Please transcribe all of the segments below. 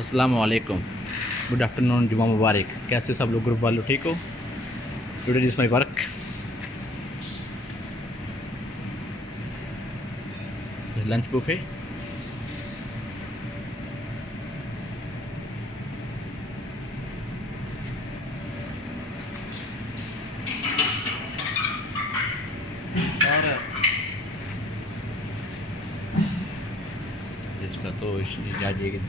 अस्सलाम वालेकुम, good afternoon, जुमा मुबारक। कैसे सब लोग, ग्रुप वालों ठीक हो? Today is my work. Lunch buffet. इसका तो जाइए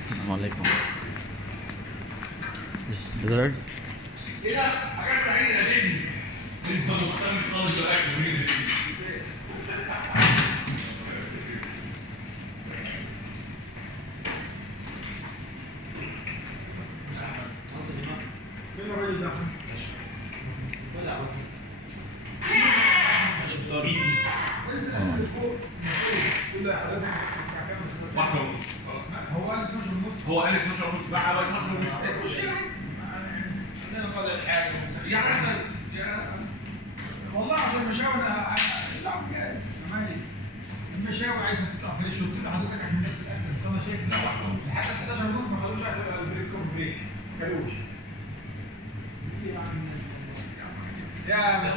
Assalamualaikum. Dessert. كده حاجات سعيده جدا. انت مختلف خالص بالاكل. فين الراجل ده؟ واحدة ونص. هو قال 12 ونص. هو قال 12 ونص بقى 12 ونص. مشكلة. عندنا طالع الحاجة. يا عسل يا والله عشان المشاوي انا لا جاهز مالي. المشاوي عايزة تطلع فريش وتطلع حضرتك عشان بس الاكل بس انا شايف لا واحدة ونص. حتى 11 ونص ما خلوش عشان البريك بريك. كلوش. يا بس